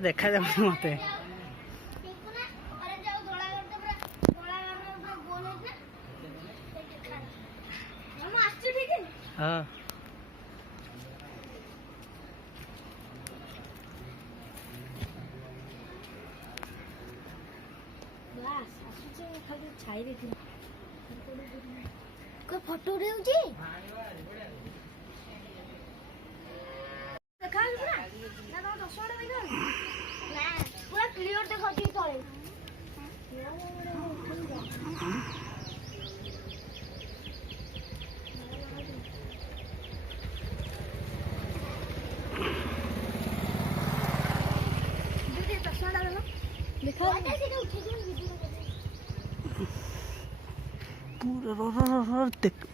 देखा जाऊँ मत हाँ फोटो पूरा क्लियर देखा तले पूरा देख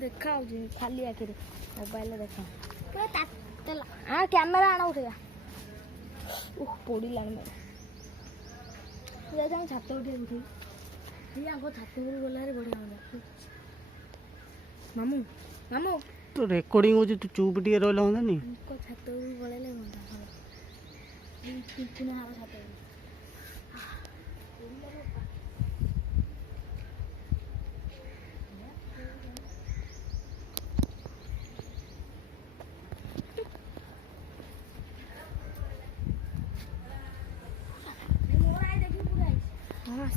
देखा खाली आखिर मोबाइल देखा हाँ कैमेरा आना उठेगा पड़ा छात उठे उठे छात गला बढ़िया मामू मामू तो रेकर्डिंग हो तू चुप टे रहा हूँ नहीं छात गले छात हाँ